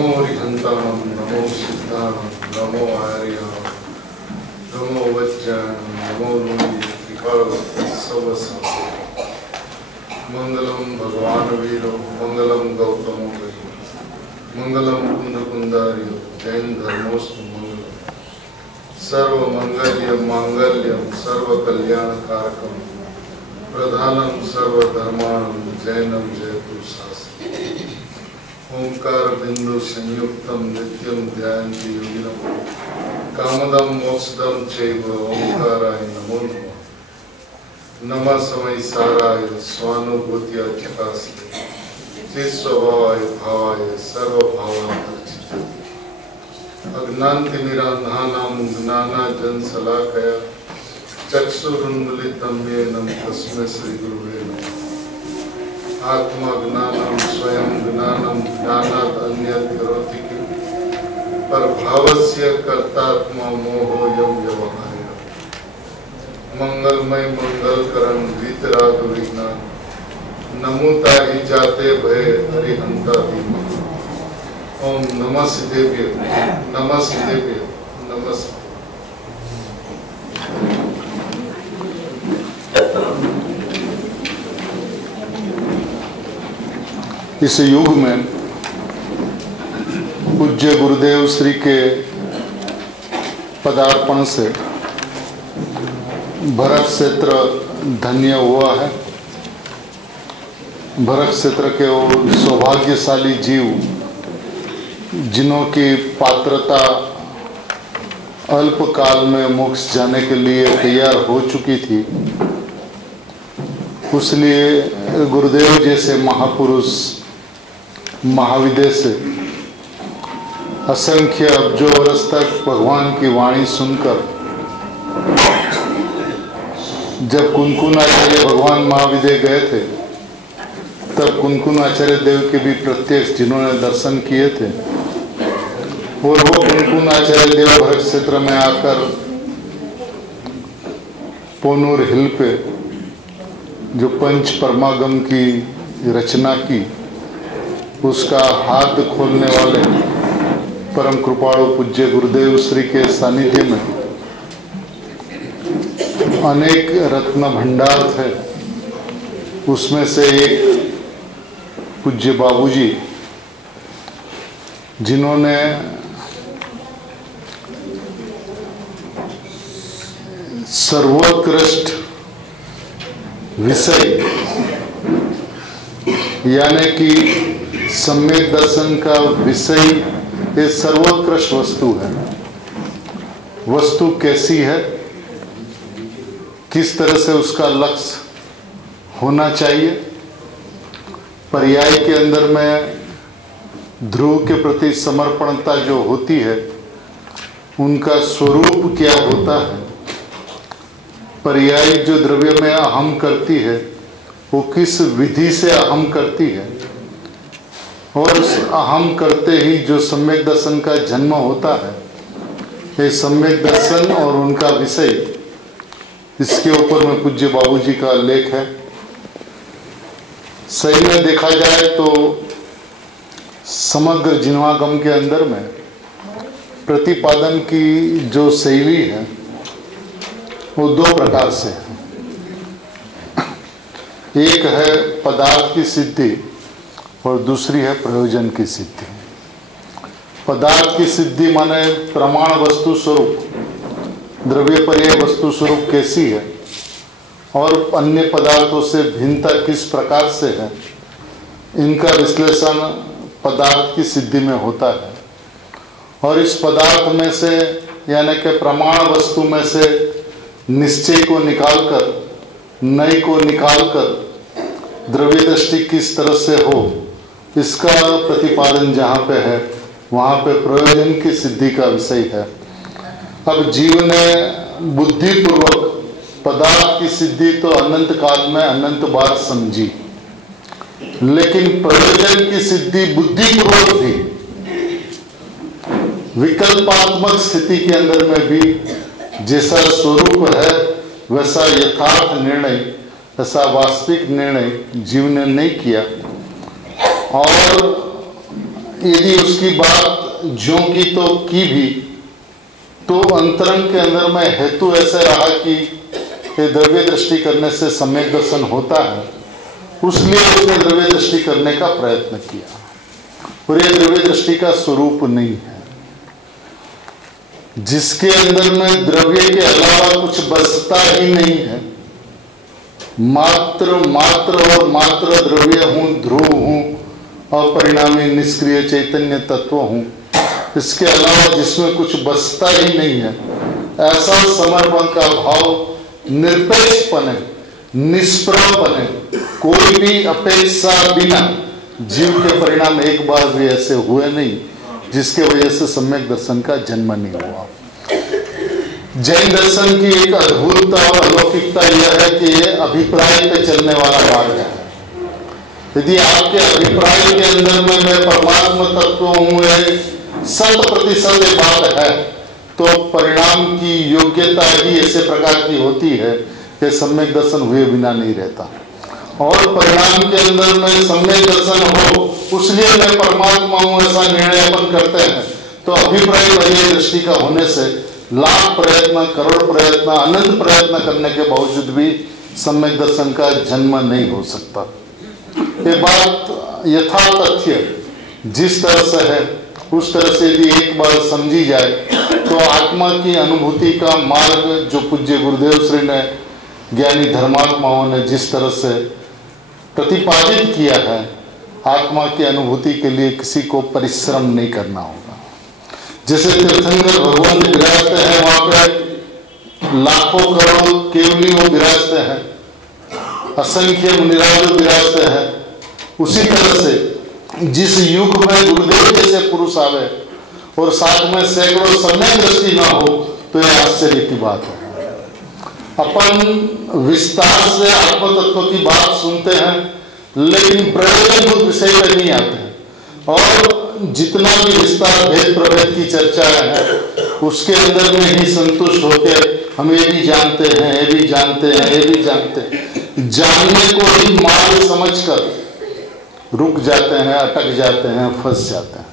नमो हरिहंताणं नमो सिद्धाणं नमो आर्याणं नमो वज्राणं नमो लोहि त्रिकालवत्सवसं मंगलम भगवान वीरो मंगलम गौतमो मंगलम कुंदकुंदार्यो जैन धर्मोस्तु मंगलम सर्वमंगल्यं मांगल्यं सर्वकल्याणकारकं प्रधानं सर्वधर्माणं जैनं जयतु शास्त्रम् ओंकार बिंदु संयुक्तम नित्यम ध्यायन्ति योगिनः कामदं मोक्षदं चैव ओंकाराय नमो नमः नमः समय साराय स्वानुभूत्या चकास्ते चित्स्वभावाय भावाय सर्वभावान्तर्चिते अज्ञानतिमिरान्धानां ज्ञानाञ्जनशलाकया चक्षुरुन्मीलितं येन तस्मै श्रीगुरुवे नमः आत्मा ज्ञानम स्वयं ज्ञानम ज्ञानात् अन्यत् करोति किम् परभावस्य कर्तात्मा मोहोऽयं व्यवहारः मंगलमय मंगलकरण वीतराग विज्ञान नमोता ही जाते भय हरिहंता धीमहि ओम नमः सिद्धेभ्य नमः सिद्धेभ्य नमः। इस युग में पूज्य गुरुदेव श्री के पदार्पण से भरत क्षेत्र धन्य हुआ है। भरत क्षेत्र के वो सौभाग्यशाली जीव जिन्हों की पात्रता अल्पकाल में मोक्ष जाने के लिए तैयार हो चुकी थी, उसलिए गुरुदेव जैसे महापुरुष महाविद्य से असंख्य अब्जों वर्ष तक भगवान की वाणी सुनकर जब कुनकुनाचार्य भगवान महाविद्य गए थे, तब कुनकुनाचार्य देव के भी प्रत्यक्ष जिन्होंने दर्शन किए थे, और वो कुनकुनाचार्य देव भरत क्षेत्र में आकर पोनूर हिल पे जो पंच परमागम की रचना की, उसका हाथ खोलने वाले परम कृपाणु पूज्य गुरुदेव श्री के सानिध्य में अनेक रत्न भंडार थे। उसमें से एक पूज्य बाबूजी, जिन्होंने सर्वोत्कृष्ट विषय यानी कि सम्यक दर्शन का विषय ये सर्वोत्कृष्ट वस्तु है। वस्तु कैसी है, किस तरह से उसका लक्ष्य होना चाहिए, पर्याय के अंदर में ध्रुव के प्रति समर्पणता जो होती है उनका स्वरूप क्या होता है, पर्याय जो द्रव्य में अहम करती है वो किस विधि से अहम करती है, और उस अहम करते ही जो सम्यक दर्शन का जन्म होता है, ये सम्यक दर्शन और उनका विषय, इसके ऊपर में पूज्य बाबूजी का लेख है। सही में देखा जाए तो समग्र जिन्वागम के अंदर में प्रतिपादन की जो शैली है वो दो प्रकार से है। एक है पदार्थ की सिद्धि और दूसरी है प्रयोजन की सिद्धि। पदार्थ की सिद्धि माने प्रमाण वस्तु स्वरूप, द्रव्य पर्याय वस्तु स्वरूप कैसी है और अन्य पदार्थों से भिन्नता किस प्रकार से है, इनका विश्लेषण पदार्थ की सिद्धि में होता है। और इस पदार्थ में से यानी कि प्रमाण वस्तु में से निश्चय को निकालकर, नई को निकालकर द्रव्य दृष्टि किस तरह से हो, इसका प्रतिपादन जहाँ पे है वहाँ पे प्रयोजन की सिद्धि का विषय है। अब जीव ने बुद्धिपूर्वक पदार्थ की सिद्धि तो अनंत काल में अनंत बार समझी, लेकिन प्रयोजन की सिद्धि बुद्धिपूर्वक भी विकल्पात्मक स्थिति के अंदर में भी जैसा स्वरूप है वैसा यथार्थ निर्णय, ऐसा वास्तविक निर्णय जीव ने नहीं किया। और यदि उसकी बात ज्यों की तो की भी, तो अंतरंग के अंदर में हेतु ऐसे रहा कि ये द्रव्य दृष्टि करने से सम्यक दर्शन होता है, उसलिए उसने द्रव्य दृष्टि करने का प्रयत्न किया। और ये द्रव्य दृष्टि का स्वरूप नहीं है। जिसके अंदर में द्रव्य के अलावा कुछ बसता ही नहीं है, मात्र और मात्र द्रव्य हूं, ध्रुव हूं, अपरिणामी निष्क्रिय चैतन्य तत्व हूं, इसके अलावा जिसमें कुछ बसता ही नहीं है, ऐसा समर्पण का भाव, निरपेक्षपने, निष्प्रभपने, कोई भी अपेक्षा बिना जीव के परिणाम एक बार भी ऐसे हुए नहीं जिसके वजह से सम्यक दर्शन का जन्म नहीं हुआ। जैन दर्शन की एक अद्भुतता और अलौकिकता यह है कि ये अभिप्राय पे चलने वाला मार्ग है। यदि आपके अभिप्राय के अंदर में मैं परमात्मा तत्व हूं, 100% ये बात है, तो परिणाम की योग्यता ही ऐसे प्रकार की होती है कि सम्यक दर्शन हुए बिना नहीं रहता। और परिणाम के अंदर में सम्यक दर्शन हो, उसलिए मैं परमात्मा हूं ऐसा निर्णय अपन करते हैं, तो अभिप्राय वही दृष्टि का होने से लाख प्रयत्न, करोड़ प्रयत्न, अनंत प्रयत्न करने के बावजूद भी सम्यक दर्शन का जन्म नहीं हो सकता। ये बात यथा तथ्य जिस तरह से है उस तरह से यदि एक बार समझी जाए तो आत्मा की अनुभूति का मार्ग जो पूज्य गुरुदेव श्री ने, ज्ञानी धर्मात्माओं ने जिस तरह से प्रतिपादित किया है, आत्मा की अनुभूति के लिए किसी को परिश्रम नहीं करना होगा। जैसे तीर्थंकर भगवान विराजते हैं, वहां पे लाखों करोड़ केवलियों विराजते हैं, असंख्य मुनिराज विराजते हैं। उसी तरह से जिस युग में गुरुदेव जैसे पुरुष आवे और साथ में सैकड़ों सम्यक दृष्टि ना हो, तो यह आश्चर्य की बात है। अपन विस्तार से आत्म तत्व की बात सुनते हैं, लेकिन प्रयोजनभूत विषय में नहीं आते हैं। और जितना भी विस्तार भेद प्रभेद की चर्चा है, उसके अंदर में ही संतुष्ट होकर हम ये भी जानते हैं, ये भी जानते हैं, ये भी जानते हैं, जानने को ही मार्ग समझकर रुक जाते हैं, अटक जाते हैं, फंस जाते हैं।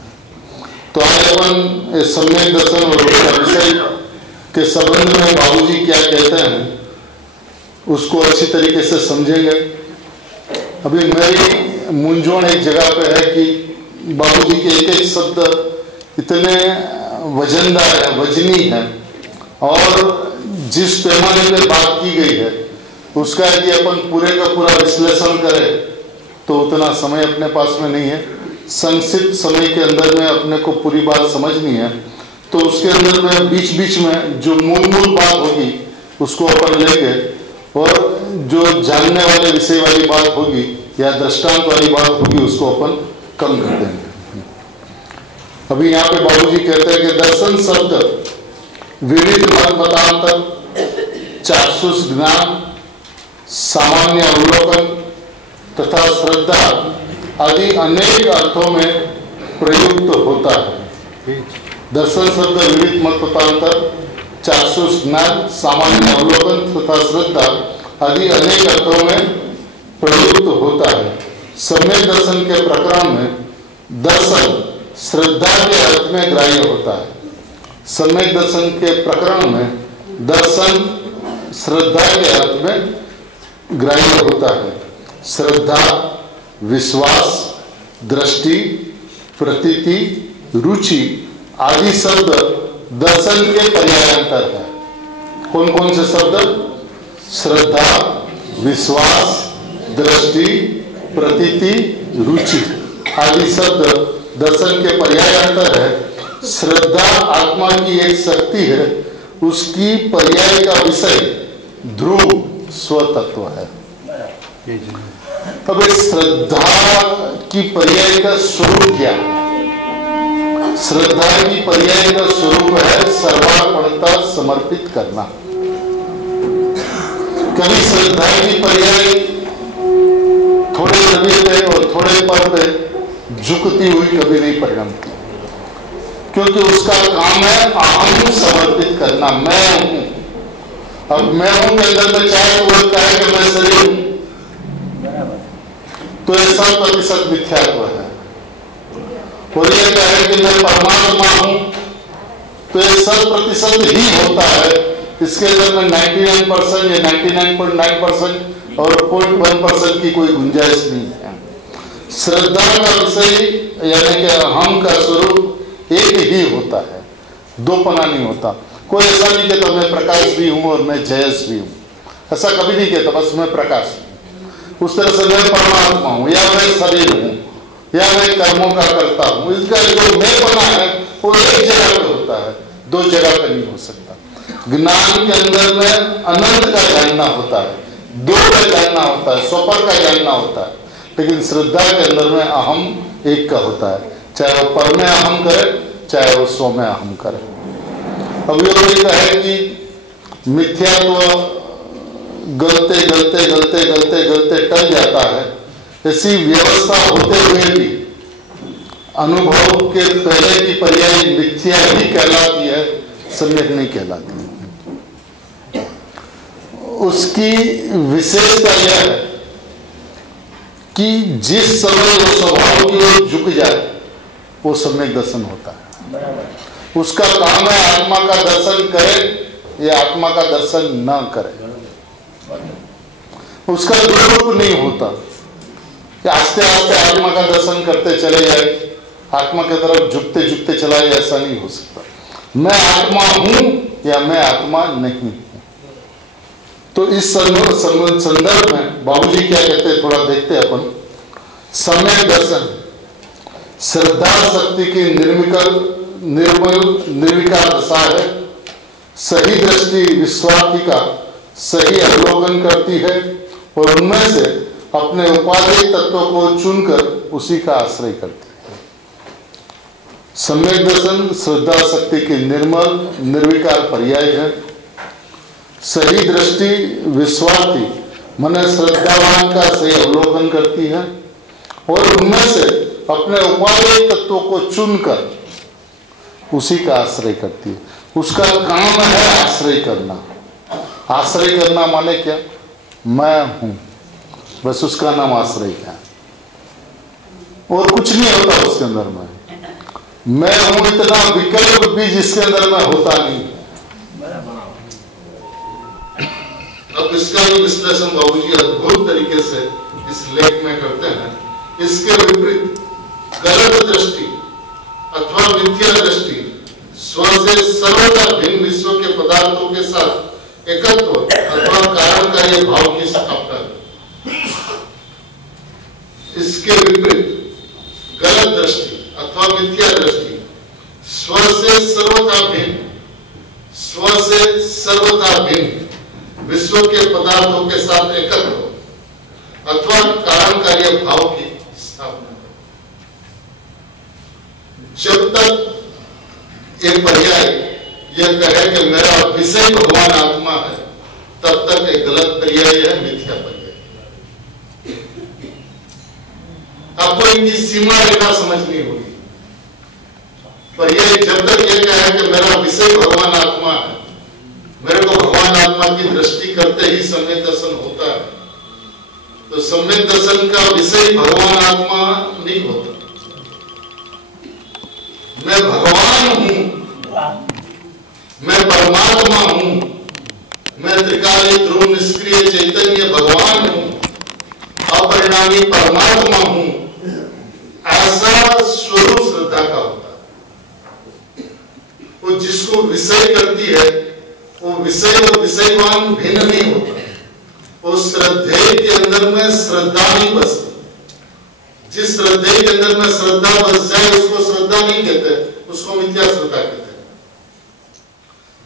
तो आज अपन सम्यक दर्शन और उसका विषय के संबंध में बाबूजी क्या कहते हैं उसको अच्छी तरीके से समझेंगे। अभी मेरी मूंझवण एक जगह पे है कि बाबूजी के एक शब्द इतने वजनदार है, वजनी है, और जिस पैमाने पे बात की गई है उसका यदि अपन पूरे का पूरा विश्लेषण करें तो उतना समय अपने पास में नहीं है। संक्षिप्त समय के अंदर में अपने को पूरी बात समझनी है, तो उसके अंदर में बीच बीच में जो मूल बात होगी उसको अपन लेंगे, और जो जानने वाले विषय वाली बात होगी या दृष्टांत वाली बात होगी उसको अपन कम कर देंगे। अभी यहाँ पे बाबूजी कहते हैं कि दर्शन शब्द विविध मतांतर, चाक्षुष ज्ञान, सामान्य अवलोकन तथा श्रद्धा आदि अनेक अर्थों में प्रयुक्त होता है। दर्शन शब्द विविध मतांतर, चाक्षुष ज्ञान, सामान्य अवलोकन तथा श्रद्धा आदि अनेक अर्थों में प्रयुक्त होता है। सम्यक दर्शन के प्रकरण में दर्शन श्रद्धा के अर्थ में ग्राह्य होता है। सम्यक दर्शन के प्रकरण में दर्शन श्रद्धा के अर्थ में ग्राह्य होता है। श्रद्धा, विश्वास, दृष्टि, प्रतीति, रुचि आदि शब्द दर्शन के पर्यायांतर है। कौन कौन से शब्द? श्रद्धा, विश्वास, दृष्टि, प्रतीति, रुचि आदि शब्द दर्शन के पर्यायांतर है। श्रद्धा आत्मा की एक शक्ति है, उसकी पर्याय का विषय ध्रुव स्वतत्व है। अब श्रद्धा की पर्याय का स्वरूप क्या है? श्रद्धा की पर्याय का स्वरूप है सर्वार्पणता, समर्पित करना। कभी श्रद्धा की पर्याय थोड़े द्रव्य पे और थोड़े पद पे झुकती हुई कभी नहीं परिणमती, क्योंकि उसका काम है अहम समर्पित करना, मैं हूं। अब मैं हूं के अंदर में चाहे बोलता है कि मैं शरीर हूं, तो ये 100% मिथ्यात्व है। और ये कहे कि मैं परमात्मा हूं, तो ये 100% ही होता है। इसके अंदर में 99% या 99.9% और 0.1% की कोई गुंजाइश नहीं है। श्रद्धा का विषय यानी कि अहम का स्वरूप एक ही होता है, दोपना नहीं होता। कोई ऐसा नहीं कहता मैं प्रकाश भी हूं और मैं जयस भी हूं, ऐसा कभी नहीं कहता, बस मैं प्रकाश हूं। उस तरह से मैं परमात्मा हूं या मैं शरीर हूं या मैं कर्मों का करता हूं। इसका जो मैं बना है वो एक जगह पे होता है, दो जगह पे नहीं हो सकता। ज्ञान के अंदर में अनंत का जानना होता है, दो का जानना होता है, स्वपर का जानना होता है। लेकिन श्रद्धा के अंदर में अहम एक का होता है, चाहे वो पर में अहम करे चाहे वो स्व में अहम करे। अब ये कहे कि मिथ्यात्व गलते गलते गलते गलते गलते टल जाता है, ऐसी व्यवस्था होते हुए भी अनुभव के पहले की पर्याय मिथ्या ही कहलाती है, सम्यक नहीं कहलाती। उसकी विशेषता यह है कि जिस समय वो स्वभाव की ओर झुक जाए वो सम्यक दर्शन होता है। उसका काम है आत्मा का दर्शन करे या आत्मा का दर्शन न करे। उसका दुरुपयोग नहीं होता कि आस्ते आस्ते आत्मा का दर्शन करते चले जाए, आत्मा की तरफ झुकते झुकते चला जाए, ऐसा नहीं हो सकता। मैं आत्मा हूं या मैं आत्मा नहीं हूं। तो इस संदर्भ में बाबूजी क्या कहते हैं थोड़ा देखते हैं अपन। सम्यक दर्शन श्रद्धा शक्ति की निर्विकार दशा है। सही दृष्टि विश्वार्थी का सही अवलोकन करती है और उनमें से अपने उपादेय तत्वों को चुनकर उसी का आश्रय करती है। सम्यक दर्शन श्रद्धा शक्ति की निर्मल निर्विकार पर्याय है। सही दृष्टि विश्वार्थी मन श्रद्धावान का सही अवलोकन करती है और उनमें से अपने उपादेय तत्वों को चुनकर उसी का आश्रय करती है। उसका काम है आश्रय करना। आश्रय करना माने क्या? मैं हूं, बस उसका नाम आश्रय है और कुछ नहीं होता उसके अंदर में। मैं हूं इतना विकल्प भी जिसके अंदर में होता नहीं। अब इसका भी विश्लेषण बाबूजी अद्भुत तरीके से इस लेख में करते हैं। इसके विपरीत गलत दृष्टि अथवा मिथ्या दृष्टि स्व से सर्वदा भिन्न विश्व के पदार्थों के साथ एकत्व अथवा कारण कार्य भाव की स्थापना। इसके विपरीत गलत दृष्टि अथवा मिथ्या दृष्टि स्व से सर्वथा भिन्न विश्व के पदार्थों के साथ एकत्व अथवा कारण कार्य भाव की स्थापना। जब तक एक पर्याय यह कहे कि मेरा विषय भगवान आत्मा है, तब तक एक गलत पर्याय है, मिथ्या पर्याय। आपको इनकी सीमा रेखा समझनी होगी। पर्याय जब तक यह कहे कि मेरा विषय भगवान आत्मा है, मेरे को भगवान आत्मा की दृष्टि करते ही सम्यक दर्शन होता है, तो सम्यक दर्शन का विषय भगवान आत्मा नहीं होता। मैं भगवान हूं, मैं परमात्मा हूं, मैं त्रिकाली ध्रुव निष्क्रिय चैतन्य भगवान हूं, अपरिणामी परमात्मा हूं, ऐसा स्वरूप श्रद्धा का होता है। वो जिसको विषय करती है वो विषय और विषयवान भिन्न नहीं होता। उस श्रद्धेय के अंदर में श्रद्धा नहीं बसती। जिस श्रद्धेय के अंदर में श्रद्धा बस जाए उसको श्रद्धा नहीं कहते, उसको मिथ्या श्रद्धा कहते हैं।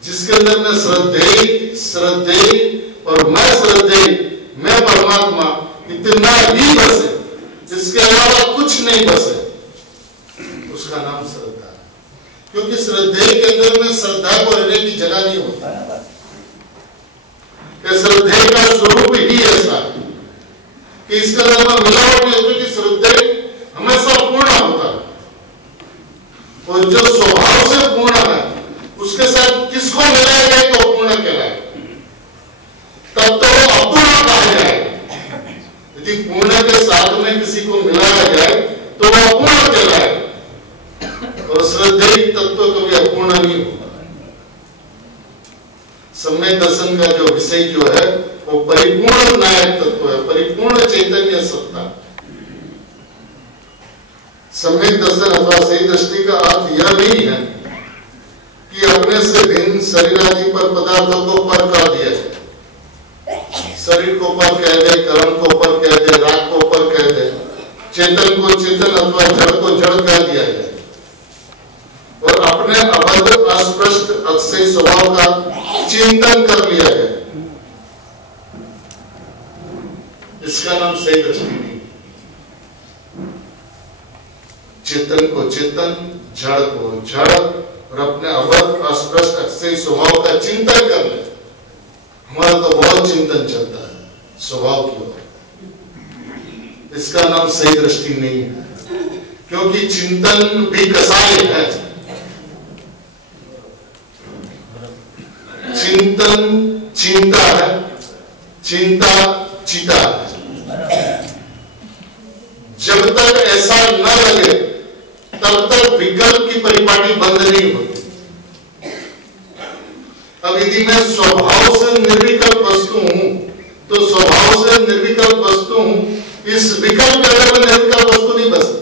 जिसके अंदर में श्रद्धेय और मैं श्रद्धेय, मैं परमात्मा इतना ही बसे, इसके अलावा कुछ नहीं बसे, उसका नाम श्रद्धा है। क्योंकि श्रद्धेय के अंदर में श्रद्धा को रहने की जगह नहीं होता। श्रद्धेय का स्वरूप ही ऐसा है कि इसके अंदर में मिलावट नहीं होती। कि श्रद्धेय हमेशा पूर्ण होता है और जो स्वभाव से पूर्ण है उसके साथ किसको मिलाया जाए तो पूर्ण कहलाएगा, तब तो वो अपूर्ण कहा जाएगा। यदि पूर्ण के साथ में किसी को मिलाया जाए तो वो अपूर्ण कहलाएगा। और श्रद्धेय तत्व कभी अपूर्ण नहीं होगा। सम्यक दर्शन का जो विषय जो है वो परिपूर्ण नायक तत्व है, परिपूर्ण चैतन्य सत्ता। सम्यक दर्शन अथवा सही दृष्टि का अर्थ यह नहीं है कि अपने से भिन्न शरीर आदि पर पदार्थों को पर कर दिया जाए। शरीर को पर कह दे, करण को पर कह दे, राग को पर कह दे, चेतन को चेतन अथवा जड़ को जड़ कह दिया जाए और अपने अबद्ध अस्पष्ट अक्षय स्वभाव का चिंतन कर लिया जाए। इसका नाम सही दृष्टि नहीं। चेतन को चेतन, जड़ को जड़ और अपने अबद्ध अस्पष्ट अक्षय स्वभाव का चिंतन कर ले। हमारा तो बहुत चिंतन चलता है स्वभाव की ओर। इसका नाम सही दृष्टि नहीं है, क्योंकि चिंतन भी कसाय है। चिंतन चिंता है, चिंता चिता है। जब तक ऐसा न लगे तब तक विकल्प की परिपाटी बंद नहीं होती। अब यदि मैं स्वभाव से निर्विकल्प वस्तु हूं तो स्वभाव से निर्विकल्प वस्तु हूं, इस विकल्प के अगर मैं निर्विकल्प वस्तु नहीं बचती।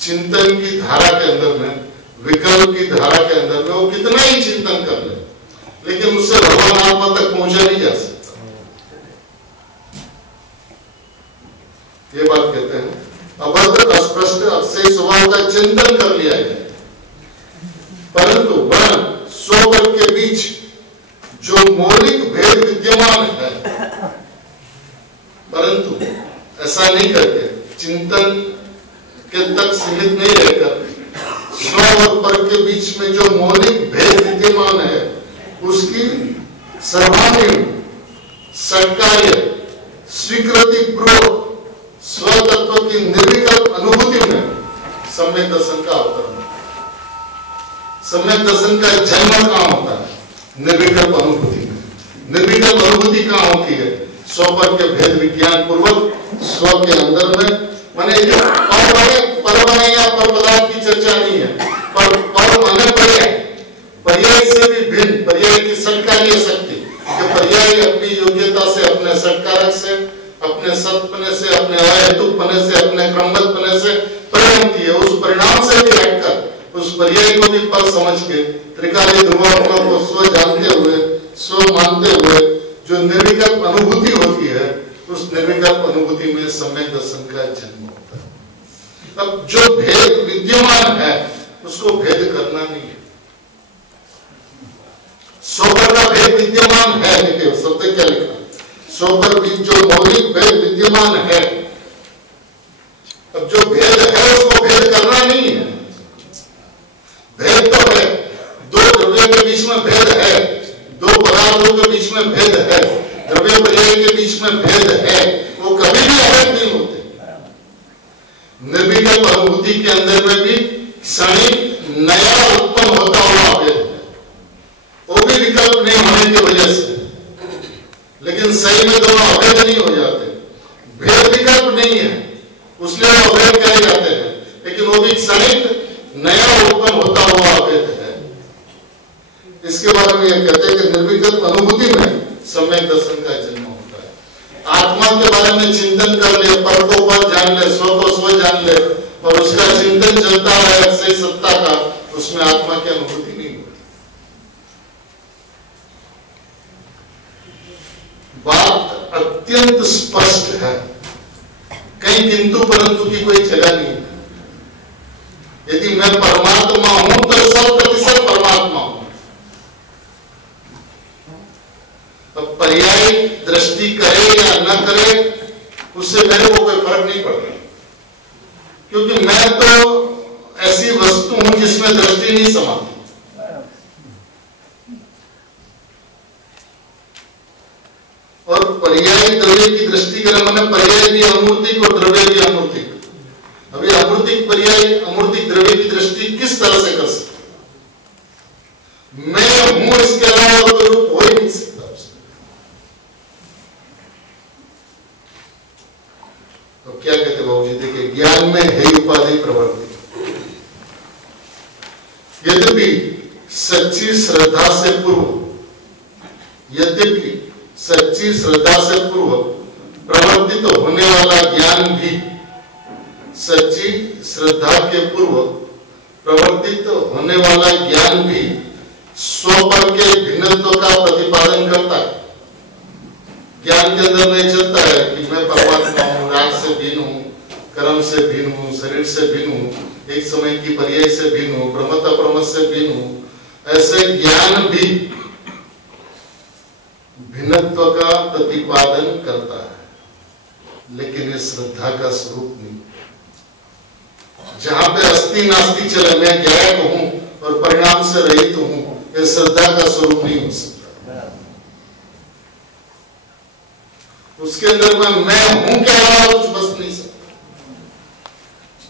चिंतन की धारा के अंदर में, विकल्प की धारा के अंदर में वो कितना ही चिंतन कर ले, लेकिन उससे भगवान आत्मा तक पहुंचा नहीं जा सकता। ये बात कहते हैं अबद्ध अस्पष्ट अक्षय स्वभाव का चिंतन कर लिया है, परंतु वर्ण स्वपर के बीच जो मौलिक भेद विद्यमान है, परंतु ऐसा नहीं करके चिंतन के तक सीमित नहीं रहकर स्व और पर के बीच में जो मौलिक भेद विद्यमान है उसकी सर्वांगीण सत्कार्य स्वीकृति पूर्वक स्वतत्व की निर्विकल्प अनुभूति में सम्यक दर्शन का अवतरण। सम्यक दर्शन का जन्म कहां होता है? निर्विकल्प अनुभूति में। निर्विकल्प अनुभूति कहां होती है? स्व पर के भेद विज्ञान पूर्वक स्व के अंदर में। माने पर बने या पर पदार्थ की चर्चा नहीं है, पर माने पर्याय से भी भिन्न, पर्याय की सत्कार्य शक्ति, कि पर्याय अपनी योग्यता से, अपने सत्कारक से, अपने सत्पने से, अपने अहेतुकपने से, अपने क्रमबद्धपने से परिणमती है। उस परिणाम से भी हटकर उस पर्याय को भी पर समझ के त्रिकालीन ध्रुवात्मा को स्व जानते हुए, स्व मानते हुए जो निर्विकल्प अनुभूति होती है, उस निर्विकल्प अनुभूति में सम्यक दर्शन का जन्म होता है। अब जो भेद विद्यमान है उसको भेद करना नहीं है। सोपर का भेद विद्यमान है, देखिए शब्द क्या लिखा, सोपर भी जो मौलिक भेद विद्यमान है। अब जो भेद है उसको भेद करना नहीं है। भेद तो है, दो द्रव्यों के बीच में भेद है, दो पदार्थों के बीच में भेद है, द्रव्य पर्याय के बीच में भेद है, वो कभी भी अवैध नहीं होते। निर्विकल्प अनुभूति के अंदर में भी क्षणिक नया उत्पन्न होता हुआ भेद है, वो भी विकल्प नहीं होने की वजह से। लेकिन सही में दोनों अभेद नहीं हो जाते। भेद विकल्प नहीं है, उसलिए वो अभेद कहे जाते हैं, लेकिन वो भी क्षणिक नया उत्पन्न होता हुआ अभेद है। इसके बारे में यह कहते हैं कि निर्विकल्प अनुभूति में सम्यक दर्शन का जन्म होता है। आत्मा के बारे में चिंतन कर ले, पर को पर जान ले, स्व को स्व जान ले, और उसका चिंतन चलता है सही सत्ता का, उसमें आत्मा की अनुभूति नहीं होती। बात अत्यंत स्पष्ट है, कहीं किंतु परंतु की कोई जगह नहीं है। यदि मैं परमात्मा हूं तो 100% परमात्मा हूं। अब पर्याय दृष्टि करे या न करे उससे मेरे को कोई फर्क नहीं पड़ता, क्योंकि मैं तो ऐसी वस्तु हूं जिसमें दृष्टि नहीं समाती। और पर्याय द्रव्य की दृष्टि करें, मैंने पर्याय भी अमूर्तिक और द्रव्य भी अमूर्तिक। अभी अमूर्तिक पर्याय अमूर्तिक द्रव्य की दृष्टि किस तरह से कर सकते? मैं हूं, इसके अलावा कोई रूप हो ही नहीं सकता। तो क्या क्या कहते बाबूजी, देखिए ज्ञान में है उपाधि प्रवृत्ति, यद्यपि सच्ची श्रद्धा से पूर्व, यद्यपि सच्ची श्रद्धा से पूर्व प्रवर्तित तो होने वाला ज्ञान भी, सच्ची श्रद्धा के पूर्व प्रवर्तित तो होने वाला ज्ञान भी स्वपर के भिन्नत्व का प्रतिपादन करता है। ज्ञान के अंदर नहीं चलता है कि मैं परमात्मा हूँ, राग से भिन्न हूँ, कर्म से भिन्न हूँ, शरीर से भिन्न हूँ, एक समय की पर्याय से भिन्न हूँ, प्रमत अप्रमत से भिन्न हूँ। ऐसे ज्ञान भी भिन्नत्व का प्रतिपादन करता है, लेकिन ये श्रद्धा का स्वरूप नहीं। जहां पे अस्ति नास्ति चले, मैं ज्ञायक हूं और परिणाम से रहित हूं, ये श्रद्धा का स्वरूप नहीं हो सकता। उसके अंदर में मैं हूं क्या वाला कुछ बस नहीं सकता,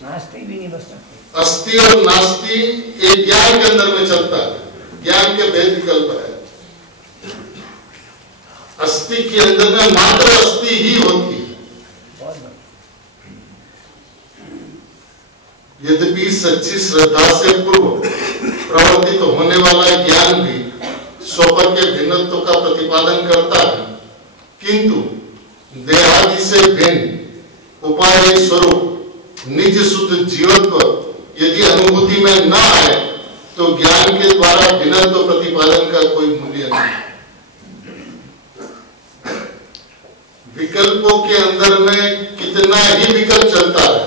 नास्ति भी नहीं बस सकती। अस्ति और नास्ति एक ज्ञान के अंदर में चलता है, ज्ञान के भेद विकल्प है। अस्ति के अंदर में मात्र अस्ति ही होती है। यद्यपि सच्ची श्रद्धा से पूर्व प्रवर्तित होने वाला ज्ञान भी स्वपर के भिन्नत्व का प्रतिपादन करता है, किंतु देहादि से भिन्न उपाय स्वरूप निज शुद्ध जीवत्व यदि अनुभूति में न आए तो ज्ञान के द्वारा भिन्नत्व प्रतिपादन का कोई मूल्य नहीं। विकल्पों के अंदर में कितना ही विकल्प चलता है,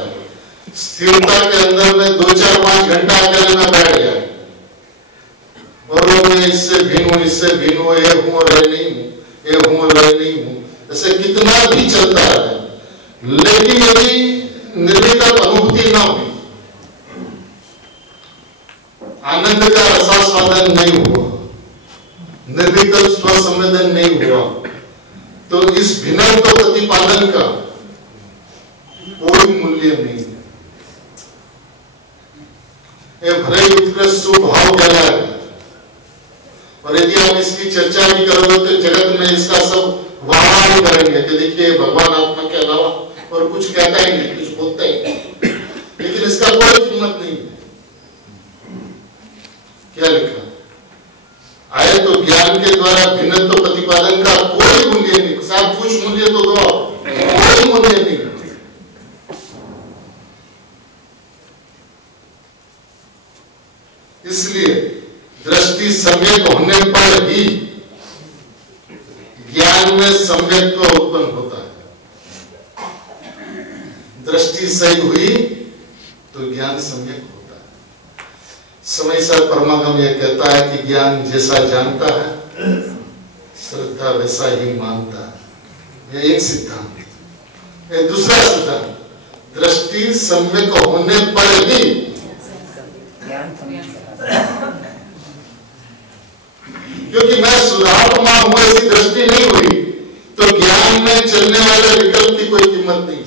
स्थिरता के अंदर में 2-4-5 घंटा अकेले में बैठ गया और मैं इससे भिन्न हूं, इससे भिन्न हूं, ये हूं और ये नहीं हूं, ये हूं और ये नहीं हूं, ऐसे कितना भी चलता है, लेकिन यदि निर्विकल्प अनुभूति न हुई, आनंद का रसास्वादन नहीं हुआ, निर्विकल्प स्वसंवेदन नहीं हुआ, तो इस भिन्नत्व प्रतिपादन का कोई मूल्य नहीं है। ये भले उत्कृष्ट स्वभाव ज्ञान है, और यदि आप इसकी चर्चा भी करोगे तो जगत में इसका सब वाह ही करेंगे कि देखिए भगवान आत्मा के अलावा और कुछ कहता ही नहीं, कुछ बोलता ही नहीं, लेकिन इसका कोई कीमत नहीं है। क्या लिखा आए तो ज्ञान के द्वारा भिन्नत्व प्रतिपादन का कोई मूल्य नहीं। साहब कुछ मूल्य तो दो, कोई मूल्य नहीं। इसलिए दृष्टि सम्यक होने पर ही ज्ञान में सम्यक उत्पन्न होता है। दृष्टि सही हुई तो ज्ञान सम्यक होता है। समय सर परमागम यह कहता है कि ज्ञान जैसा जानता है श्रद्धा वैसा ही मानता है। यह एक सिद्धांत। यह दूसरा सिद्धांत, दृष्टि सम्यक होने पर ही ज्ञान सम्यक, क्योंकि मैं सुधार्मा हूं ऐसी दृष्टि नहीं हुई तो ज्ञान में चलने वाले विकल्प की कोई कीमत नहीं है।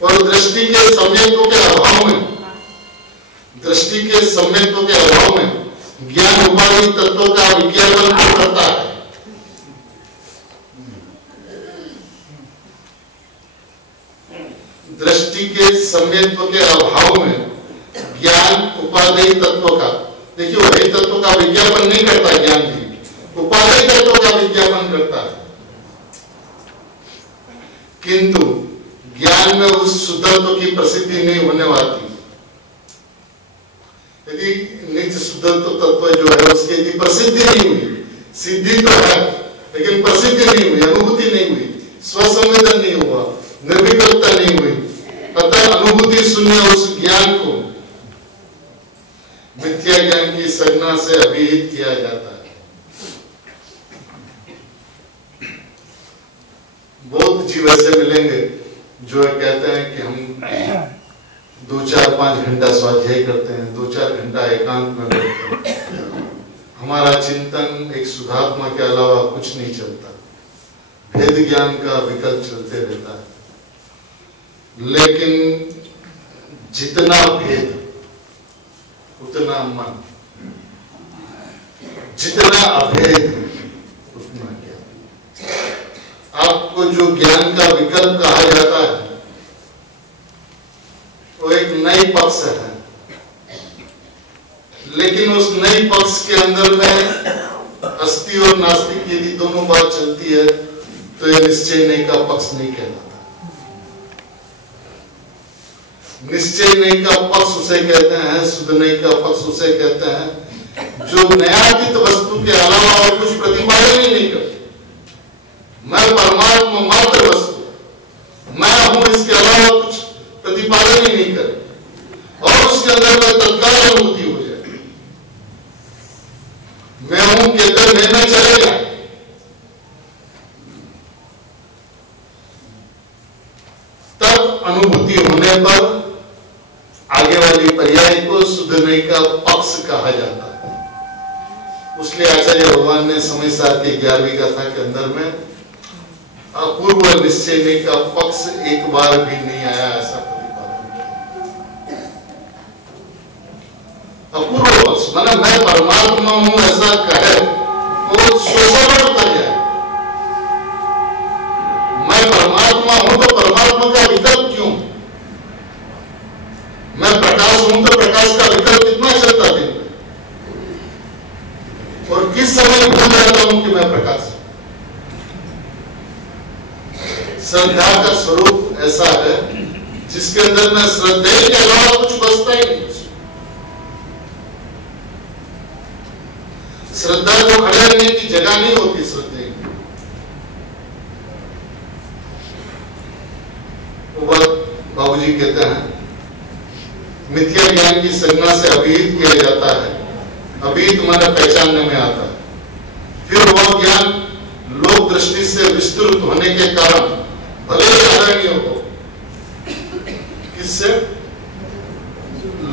और दृष्टि के सम्यक्त्व के अभाव में, दृष्टि के सम्यक्त्व के अभाव में ज्ञान उपाधि तत्वों का विज्ञापन करता है। दृष्टि के सम्यक्त्व के अभाव में ज्ञान उपादेय तत्व का, देखिए वही तत्व का विज्ञापन नहीं करता ज्ञान भी, उपादेय तत्व का विज्ञापन करता है, किंतु ज्ञान में उस शुद्धत्व की प्रसिद्धि नहीं होने वाली। यदि नित्य शुद्धत्व तत्व जो है उसकी यदि प्रसिद्धि नहीं हुई, सिद्धि तो है लेकिन प्रसिद्धि नहीं हुई, अनुभूति नहीं हुई, स्वसंवेदन नहीं हुआ, निर्विकल्पता नहीं हुई, अतः अनुभूति शून्य उस ज्ञान को मिथ्या ज्ञान की संज्ञा से अभिहित किया जाता है। बहुत जीव ऐसे मिलेंगे जो कहते हैं कि हम 2-4-5 घंटा स्वाध्याय करते हैं, 2-4 घंटा एकांत में बैठते हैं, हमारा चिंतन एक शुद्धात्मा के अलावा कुछ नहीं चलता, भेद ज्ञान का विकल्प चलते रहता है। लेकिन जितना भेद उतना मन, जितना अभेद उतना ज्ञान। आपको जो ज्ञान का विकल्प कहा जाता है वो एक नई पक्ष है, लेकिन उस नई पक्ष के अंदर में अस्थि और नास्तिक यदि दोनों बात चलती है तो यह निश्चय नहीं का पक्ष नहीं कहलाता। निश्चय नहीं का पक्ष उसे कहते हैं, शुद्ध नहीं का पक्ष उसे कहते हैं जो न्यायातीत वस्तु के अलावा और कुछ प्रतिपादन ही नहीं करते। मैं परमात्मा मात्र वस्तु, मैं हूं, इसके अलावा कुछ प्रतिपादन ही नहीं करे और उसके अंदर में तत्काल अनुभूति हो जाए। मैं हूं कहकर मैं न चलेगा, तब अनुभूति होने पर आगे वाली पर्याय को शुद्ध नहीं का पक्ष कहा जाता है। उसलिए आचार्य भगवान ने समय सार के 11वीं गाथा के अंदर में अपूर्व निश्चय नहीं का पक्ष एक बार भी नहीं आया ऐसा प्रतिपादन। अपूर्व पक्ष माना मैं परमात्मा हूं ऐसा कहे तो शोषण उतर जाए। मैं परमात्मा हूं तो परमात्मा का विकल्प क्यों? मैं प्रकाश हूं तो प्रकाश का विकल्प कितना चलता दिन में, और किस समय भूल जाता हूं कि मैं प्रकाश हूं। श्रद्धा का स्वरूप ऐसा है जिसके अंदर में श्रद्धा के अलावा कुछ बचता ही नहीं। श्रद्धा को खड़े रहने की जगह नहीं होती। श्रद्धा बाबूजी कहते हैं मिथ्या ज्ञान की संज्ञा से अभिहित किया जाता है। अभिहित माने पहचानने में आता है। फिर वह ज्ञान लोक दृष्टि से विस्तृत होने के कारण भले ही आदरणीय हो, किससे?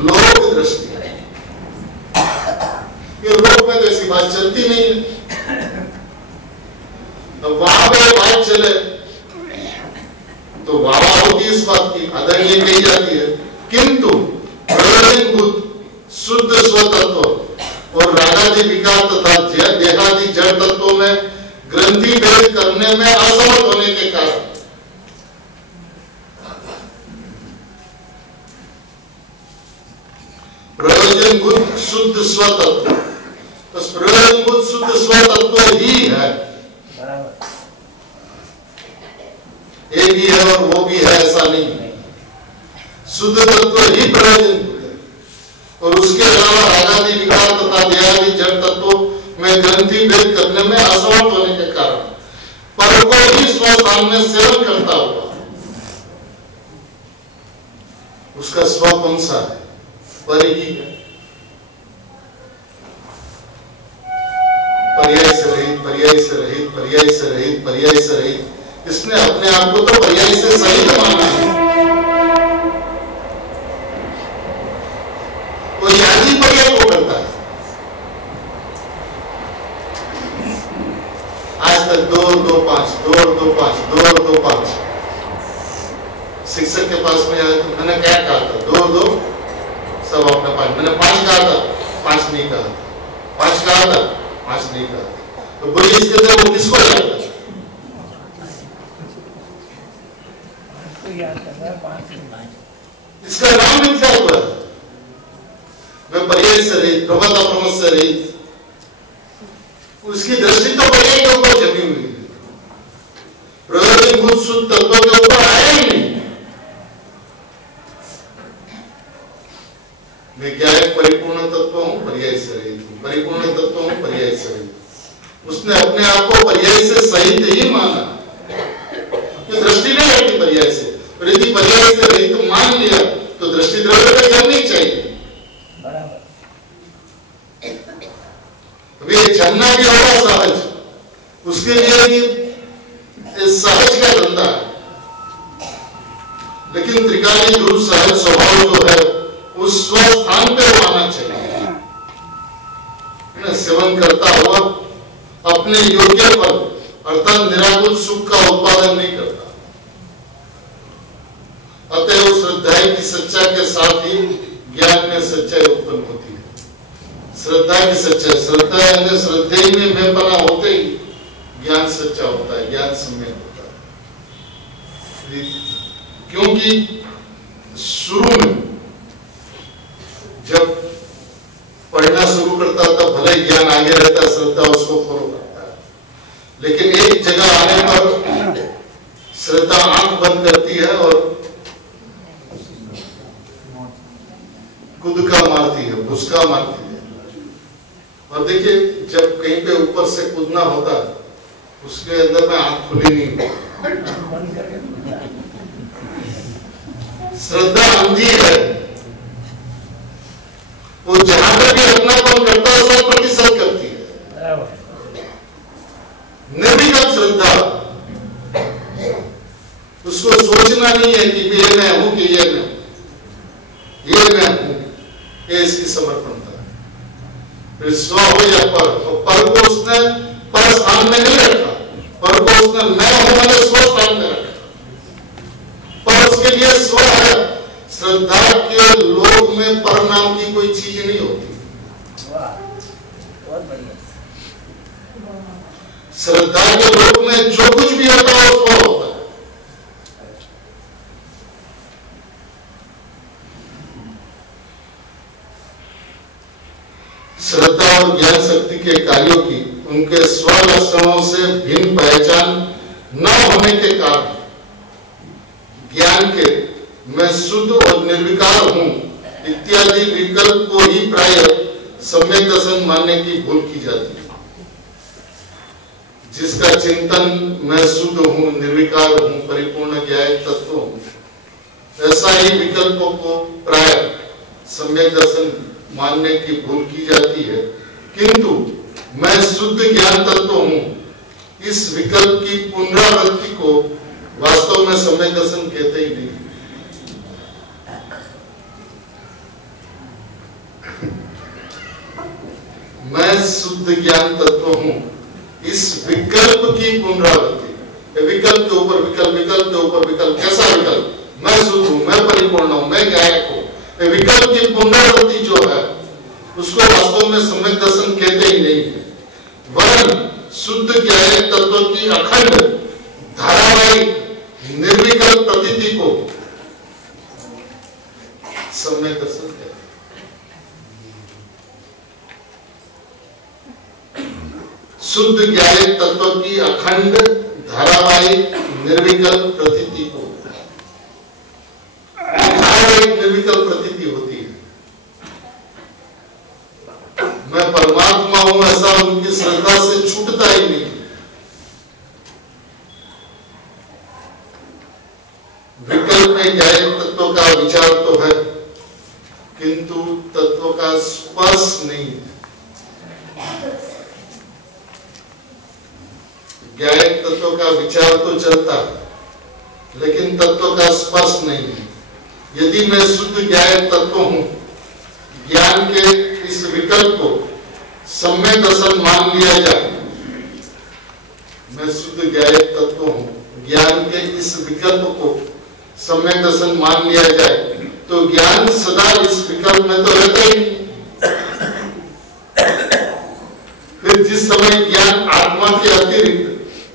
लोक दृष्टि। ये लोक में तो ऐसी बात चलती नहीं है। अब वहां पे बात चले तो वाह होती है, इस बात की आदरणीय कही जाती है। किंतु प्रयोजनभूत शुद्ध स्वतत्व और रागादि विकार तथा देहादि जड़ तत्वों में ग्रंथि भेद करने में असमर्थ होने के कारण प्रयोजनभूत शुद्ध स्वतत्व, बस प्रयोजनभूत शुद्ध स्वतत्व ही है। एक ही है और वो भी है ऐसा नहीं। शुद्ध तत्व ही प्रयोजनभूत है और उसके अलावा रागादि विकार तथा देहादि जड़ तत्वों में ग्रंथि भेद करने में असमर्थ होने के कारण पर को ही स्वस्थान में सेवन करता हुआ उसका स्व कौन सा है? पर ही है। पर्याय से रहित, पर्याय से रहित, पर्याय से रहित, पर्याय से रहित। इसने अपने आप को तो पर्याय से सहित माना है। वो यादी पर्याय को करता है। आज तक 2 2 5 2 2 5 2 2 5 शिक्षक के पास में आया तो मैंने क्या कहा था? 2 2 सब आपने 5। मैंने 5 कहा था, 5 नहीं कहा। 5 कहा था, 5 नहीं कहा। तो बोलिए इसके अंदर वो किसको याद है? इसका नाम मिथ्या हुआ है। मैं पर्याय से रहित, प्रबंध अप्रमथ से रहित। उसकी दृष्टि तो पर्याय के ऊपर जमी हुई है, प्रयोजनभूत शुद्ध तत्व के ऊपर आया ही नहीं। मैं क्या है? परिपूर्ण तत्व हूं, पर्याय से रहित हूं। परिपूर्ण तत्व हूं, पर्याय से रहित। उसने अपने आप को पर्याय से सहित ही माना। तो दृष्टि नहीं रहती पर्याय से, और यदि पर्याय से रहित मान लिया तो दृष्टि द्रव्य पे जमनी चाहिए। अभी जानना भी होगा सहज, उसके लिए भी सहज का धंधा है। लेकिन त्रिकाली ध्रुव सहज स्वभाव जो है उस स्वस्थान पे आना चाहिए। सेवन करता हुआ अपने योग्य पर अर्थात निराकुल सुख का उत्पादन नहीं करता। अतः श्रद्धा की सच्चा के साथ ही ज्ञान में सच्चाई उत्पन्न होती है। श्रद्धा की सच्चाई, श्रद्धा यानी श्रद्धेय में मैं बना होते ही ज्ञान सच्चा होता है, ज्ञान सम्यक होता है। क्योंकि शुरू में जब पढ़ना शुरू करता था, भले ज्ञान आगे रहता है, श्रद्धा उसको फॉलो करता है, लेकिन एक जगह आने पर श्रद्धा आंख बंद करती है और कूदका मारती है, भुसका मारती है। और देखिए, जब कहीं पे ऊपर से कूदना होता है, उसके अंदर में आंख खुली नहीं होती। श्रद्धा अंधी है, वो जहां पर भी अपनापन करता है 100% करती है। निर्विकल्प श्रद्धा, उसको सोचना नहीं है कि ये मैं हूं कि ये मैं हूं, ये इसकी समर्पणता है। फिर स्व हो या पर, तो पर को उसने पर स्थान में नहीं रखा, पर को उसने मैं हूं वाले स्व स्थान में रखा। पर उसके लिए स्व है। श्रद्धा के लोक में पर नाम की कोई चीज नहीं होती। बहुत बढ़िया। श्रद्धा के लोक में जो कुछ भी होता है वो स्व होता है। श्रद्धा और ज्ञान शक्ति के कार्यों की उनके स्व लक्षणों से भिन्न पहचान न होने के कारण ज्ञान के मैं शुद्ध और निर्विकार हूं इत्यादि विकल्प को ही प्राय सम्यक दर्शन मानने की भूल की जाती है। जिसका चिंतन मैं शुद्ध हूं, निर्विकार हूं, परिपूर्ण ज्ञान तत्व हूं, ऐसा ही विकल्पों को प्राय सम्यक दर्शन मानने की भूल की जाती है। किंतु मैं शुद्ध ज्ञान तत्व हूं, इस विकल्प की पुनरावृत्ति को वास्तव में सम्यक दर्शन कहते ही नहीं। मैं शुद्ध ज्ञान तत्व हूं, इस विकल्प की पुनरावृत्ति, विकल्प के ऊपर विकल्प, विकल्प के ऊपर विकल्प। कैसा विकल्प? मैं शुद्ध हूं, मैं परिपूर्ण हूं, मैं गायक हूं। विकल्प की पुनरावृत्ति जो है उसको वास्तव में सम्यक दर्शन कहते ही नहीं है। वरन शुद्ध ज्ञान तत्व की अखंड धारावाहिक निर्विकल्प प्रतीति को सम्यक दर्शन कहते हैं। शुद्ध ज्ञान तत्व की अखंड धारावाहिक निर्विकल्प प्रतीति को, धारावाहिक निर्विकल्प प्रतीति होती है। मैं परमात्मा हूं ऐसा उनकी श्रद्धा से छूटता ही नहीं। विकल्प में ज्ञान तत्व का विचार तो है, किंतु तत्व का स्पर्श नहीं है। ज्ञान तत्व का विचार तो चलता है, लेकिन तत्व का स्पर्श नहीं है। यदि मैं शुद्ध ज्ञान तत्व हूं, ज्ञान के इस विकल्प को सम्यक दर्शन मान लिया जाए, मैं शुद्ध ज्ञान तत्व हूं, ज्ञान के इस विकल्प को सम्यक दर्शन मान लिया जाए, तो ज्ञान सदा इस विकल्प में तो रहता ही नहीं। फिर जिस समय ज्ञान आत्मा के अतिरिक्त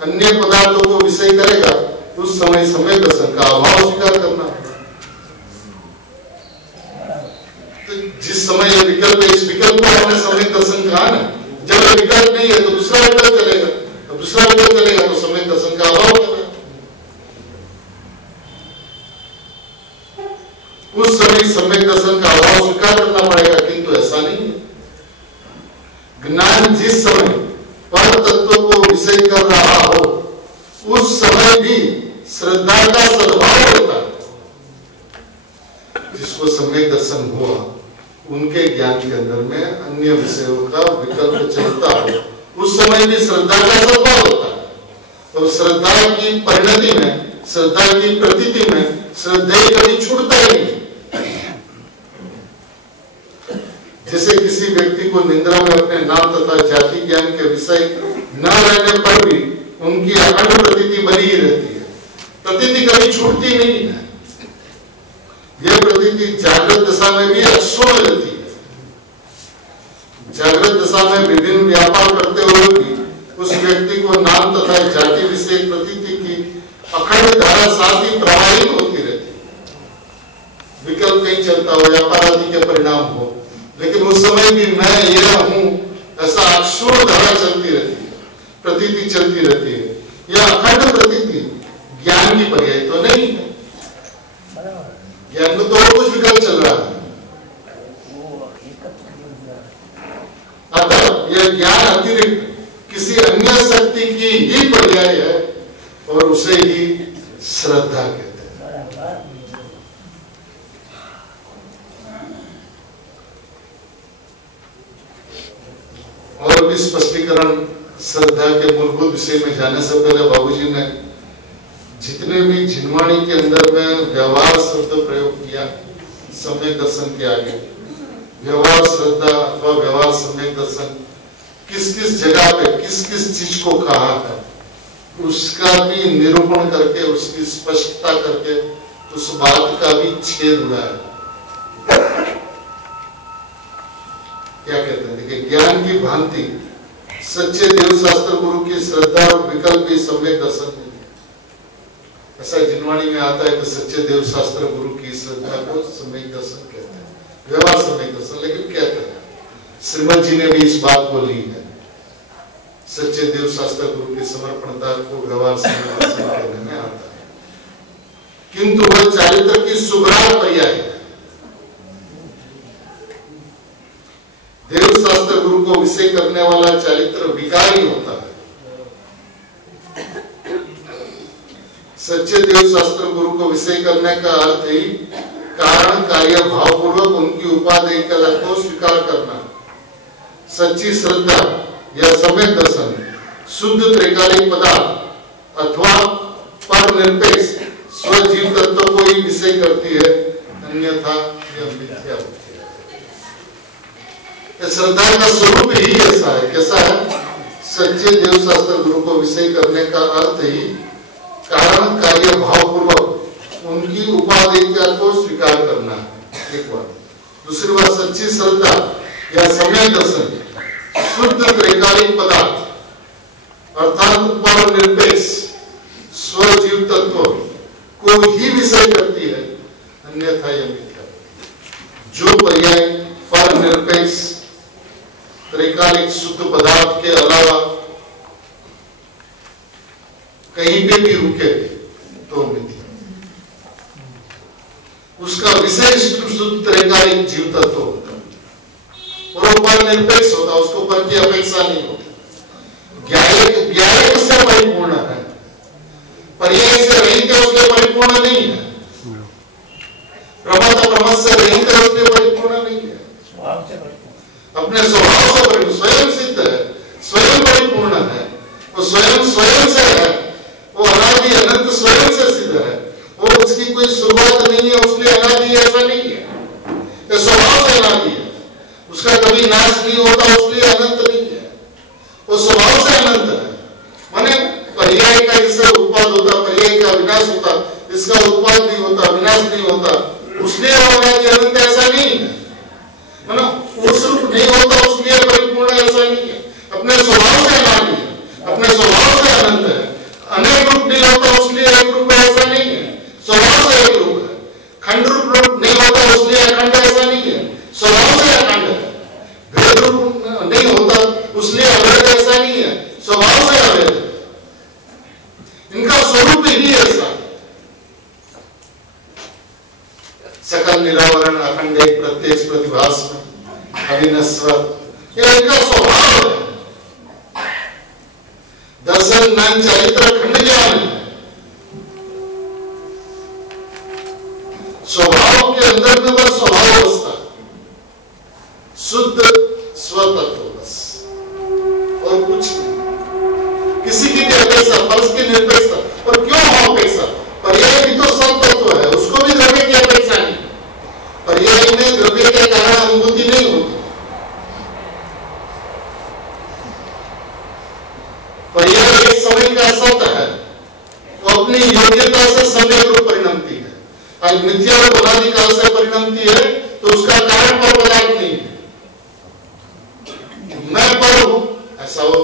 अन्य पदार्थों को विषय करेगा, उस समय सम्यक दर्शन का अभाव स्वीकार करना है। तो जिस समय यह विकल्प, इस विकल्प को हमने सम्यक दर्शन कहा ना, जब यह विकल्प नहीं है तो दूसरा विकल्प चलेगा, अब दूसरा विकल्प चलेगा तो सम्यक दर्शन का अभाव चलेगा। उस समय सम्यक दर्शन का अभाव स्वीकार करना पड़ेगा, किंतु ऐसा नहीं है। ज्ञान जिस समय पर तत्व को विषय कर रहा हो, उस समय भी श्रद्धा का सद्भाव होता है। जिसको सम्यक दर्शन हुआ, उनके ज्ञान के अंदर में अन्य विषयों का विकल्प चलता हो, उस समय भी श्रद्धा का सद्भाव होता है। और श्रद्धा की परिणति में, श्रद्धा की प्रतीति में श्रद्धेय कभी छूटता ही नहीं। जैसे किसी व्यक्ति को निंद्रा में अपने नाम तथा जाति ज्ञान के विषय न रहने पर भी उनकी अखंड प्रतीति बनी ही रहती है, प्रतीति कभी छूटती नहीं है। यह प्रतीति जागृत दशा में भी अक्षुण्ण रहती है। जागृत दशा में विभिन्न व्यापार करते हुए भी उस व्यक्ति को नाम तथा जाति विषय प्रतीति की अखंड धारा साथ ही प्रवाहित होती रहती, विकल्प नहीं चलता हो, व्यापार आदि के परिणाम हो, लेकिन उस समय भी मैं यह हूं ऐसा अक्षुण धारा चलती रहती है, प्रतीति चलती रहती है। यह अखंड प्रतीति ज्ञान की पर्याय तो नहीं है, ज्ञान में तो और कुछ विकल्प चल रहा है। अतः यह ज्ञान अतिरिक्त किसी अन्य शक्ति की ही पर्याय है और उसे ही श्रद्धा कहते हैं। और भी स्पष्टीकरण श्रद्धा के मूलभूत विषय में जाने से पहले बाबूजी ने जितने भी झिनवाणी के अंदर में व्यवहार शब्द प्रयोग किया सम्यक दर्शन के आगे, व्यवहार श्रद्धा अथवा व्यवहार सम्यक दर्शन किस किस जगह पे किस किस चीज को कहा है, उसका भी निरूपण करके, उसकी स्पष्टता करके उस बात का भी छेद उड़ाया। क्या कहते हैं, देखिए, ज्ञान की भांति सच्चे देव शास्त्र गुरु की श्रद्धा और विकल्प भी सम्यक दर्शन में ऐसा जिनवाणी में आता है कि सच्चे देव शास्त्र गुरु की श्रद्धा को सम्यक दर्शन कहते हैं, व्यवहार सम्यक दर्शन, लेकिन कहते हैं श्रीमद जी ने भी इस बात को ली है, सच्चे देव शास्त्र गुरु की समर्पणता को व्यवहार सम्यक दर्शन कहने में आता है, किंतु वह चारित्र की सुभ्रात पर्याय है। देव शास्त्र गुरु को विषय करने वाला चारित्र विकार ही होता है। सच्चे देव शास्त्र गुरु को विषय करने का अर्थ ही कारण कार्य भावपूर्वक उनकी उपादेय कला को स्वीकार करना। सच्ची श्रद्धा या सम्यक दर्शन शुद्ध त्रैकालिक पदार्थ अथवा पर निरपेक्ष स्वजीव तत्व को ही विषय करती है, अन्यथा यह मिथ्या होती है। श्रद्धा का स्वरूप ही ऐसा है। कैसा है? सच्चे देव शास्त्र गुरु को विषय करने का अर्थ ही कारण कार्य भावपूर्वक उनकी उपादेयता को स्वीकार करना है, एक बात। दूसरी बात, सच्ची श्रद्धा या सम्यक दर्शन शुद्ध त्रैकालिक पदार्थ अर्थात पर निरपेक्ष स्वजीव तत्व को ही विषय करती है, अन्यथा यह मिथ्या। जो पर्याय पर निरपेक्ष त्रैकालिक शुद्ध पदार्थ के अलावा कहीं पे भी रुके तो मिथ्या, उसका विषय शुद्ध त्रैकालिक जीव तत्व होता और वो पर निरपेक्ष होता, उसको पर की अपेक्षा नहीं होती। ज्ञायक से परिपूर्ण है, पर्याय से रहित है उसके परिपूर्ण नहीं है, प्रमथ प्रमथ से रहित है उसके परिपूर्ण नहीं है, अपने स्वभाव से परिपूर्ण, स्वयं सिद्ध है, स्वयं परिपूर्ण है, वो स्वयं स्वयं से है, वो अनादि अनंत स्वयं से सिद्ध है, वो उसकी कोई शुरुआत नहीं है, उसने अनादि ऐसा नहीं है, ये स्वभाव से अनादि है, उसका कभी नाश नहीं होता, उसलिए अनंत नहीं है, वो स्वभाव से अनंत है। माने पर्याय का जिससे उत्पाद होता, पर्याय का विनाश होता, इसका उत्पाद नहीं होता, विनाश नहीं होता, उसलिए अनादि अनंत ऐसा नहीं है, माना उस रूप नहीं होता उसलिए परिपूर्ण ऐसा नहीं है, अपने स्वभाव से अनादि है, अपने स्वभाव से अनंत है, अनेक रूप नहीं होता उसलिए एक रूप ऐसा नहीं है, स्वभाव से एक रूप है, खंड रूप नहीं होता उसलिए अखंड ऐसा नहीं है, स्वभाव से अखंड है, भेद रूप नहीं होता उसलिए अभेद ऐसा नहीं है, स्वभाव से अभेद, इनका स्वरूप ही ऐसा। सकल निरावरण अखंड एक प्रत्यक्ष प्रतिभास में अविनश्वर, ये इनका स्वभाव है। दर्शन ज्ञान चरित्र खंड ज्ञान है, स्वभाव के अंदर में वह स्वभाव अवस्था शुद्ध स्वतत्व बस और कुछ नहीं, किसी की भी अपेक्षा, परस की निरपेक्षता। और क्यों हो अपेक्षा? पर्याय भी तो सत्तत्व है, उसको भी द्रव्य की अपेक्षा नहीं, पर्याय में द्रव्य के कारण अनुभूति नहीं होती, पर्याय एक समय का सत्य है, वो अपनी योग्यता से समय रूप परिणमती है, आज मिथ्या और अनादिकाल से परिणमती है, तो उसका कारण पर पदार्थ नहीं है। मैं पर हूं ऐसा, वो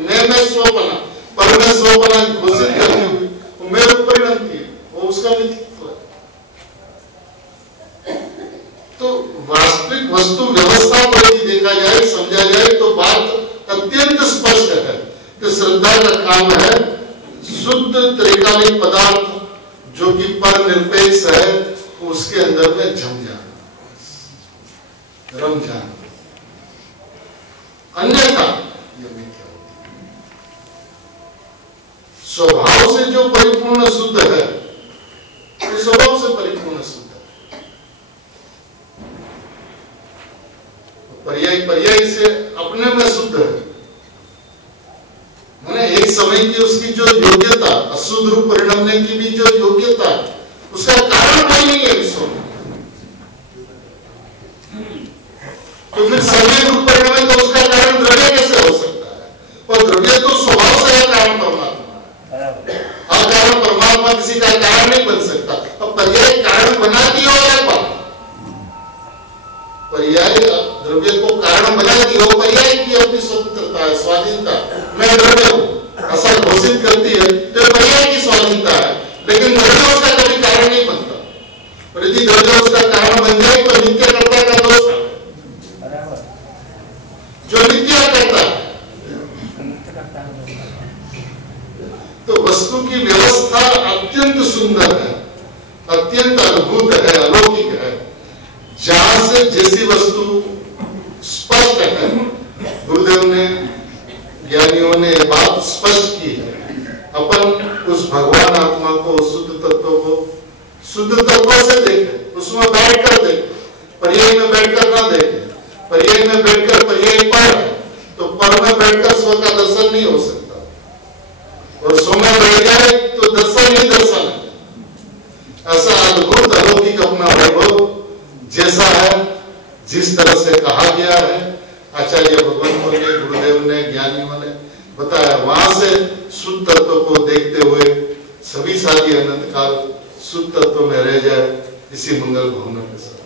मैं बना घोषित करती हुई वो मैं रूप परिणमती है, वो उसका व्यक्तित्व है। तो वास्तविक वस्तु व्यवस्था को यदि देखा जाए, समझा जाए तो बात अत्यंत स्पष्ट है कि श्रद्धा का काम है शुद्ध त्रिकालिक पदार्थ जो कि पर निरपेक्ष है उसके अंदर में जम जाना, रम जाना, अन्यथा यह मिथ्या होती है। स्वभाव से जो परिपूर्ण शुद्ध है वो स्वभाव से परिपूर्ण शुद्ध है, पर्याय पर्याय से अपने में शुद्ध है। मैंने एक समय की उसकी जो योग्यता, अशुद्ध रूप परिणमने की भी जो योग्यता, उसका कारण कोई नहीं है विश्व में। तो फिर समय रूप परिणम है तो उसका कारण द्रव्य कैसे हो सकता है? और द्रव्य तो स्वभाव से है कारण परमात्मा, अकारण परमात्मा किसी का कारण नहीं बन सकता। अब पर्याय कारण बना दिया अलग बात, पर्याय द्रव्य को कारण बना दिया, पर्याय की अपनी स्वतंत्रता है, स्वाधीनता, मैं द्रव्य हूं ऐसा घोषित करती है तो पर्याय की स्वाधीनता है, लेकिन द्रव्य उसका कभी कारण नहीं बनता। और यदि द्रव्य उसका कारण बन जाए तो नित्यकर्ता का दोष है, जो नित्य करता है। तो वस्तु की व्यवस्था अत्यंत सुंदर है, अत्यंत अद्भुत है, अलौकिक है। जहां से जैसी वस्तु स्पष्ट है, गुरुदेव ने, ज्ञानियों ने बात स्पष्ट की है। अपन उस भगवान आत्मा को, शुद्ध तत्व को शुद्ध तत्व से देखें, उसमें बैठकर देखें, पर्याय में बैठकर ना देखें। पर्याय में बैठकर पर्याय पर है तो पर में बैठकर स्व का दर्शन नहीं हो सकता, और स्व में बैठ जाए तो दर्शन ही दर्शन है। ऐसा अद्भुत अलौकिक अपना वैभव जैसा है, जिस तरह से कहा गया है, आचार्य भगवान ने, गुरुदेव ने, ज्ञानियों ने बताया, वहां से शुद्ध तत्व को देखते हुए सभी साथी अनंत काल शुद्ध तत्व में रह जाए, इसी मंगल भावना के साथ।